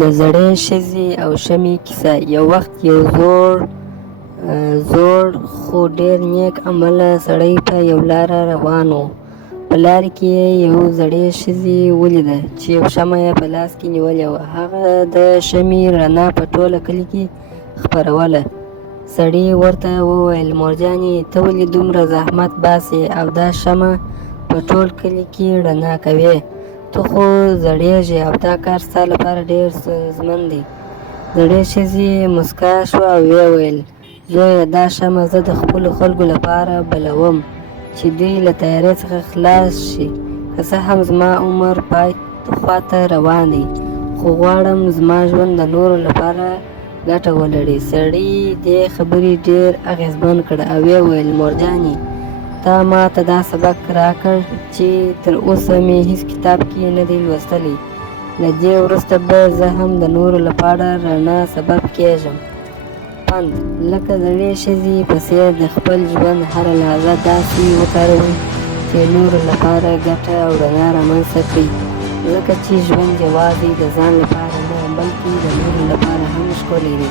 د زړې ښځې او شمعې کیسه. یو وخت یو زوړ خو ډېر نیک عمله سړی په یو لاره روان و. په لاره کې یې یو زړې ښځې ولیده چې یو شمعه یې په لاس کې نیولې وه. هغه د شمعې رڼا په ټوله کلي کې خپروله. سړي ورته وویل: مورجانې، ته ولې دومره زحمت باسې او دا شمعه په ټول کلي کې رڼا کوې؟ ته خو زړېږې او دا کار ستا لپاره ډېر ستونزمن دی. زړې ښځې موسکا شوه او ویې ویل: زویه، دا شمعه زه د خپلو خلکو لپاره بلوم چې دوی له تیارې څخه خلاص شي. که څه هم زما عمر پای خواته روان دی، خو غواړم زما ژوند د نورو لپاره ګټه ولري. سړي دې خبرې ډېر اغېزمن کړ او ویې ویل: مورجانې، تا ما ته دا سبق راکړ چې تر اوسه مې هېڅ کتاب کې نه دی لوستلی. له دې وروسته به زه هم د نورو لپاره رڼا سبب کېږم. پند: لکه زړې ښځې په څېر د خپل ژوند هره لحظه داسې وکاروئ چې نورو لپاره ګټه او رڼا رامنځته کړئ، ځکه چې ژوند یوازې د ځان لپاره نه، بلکې د نورو لپاره هم ښکلی دی.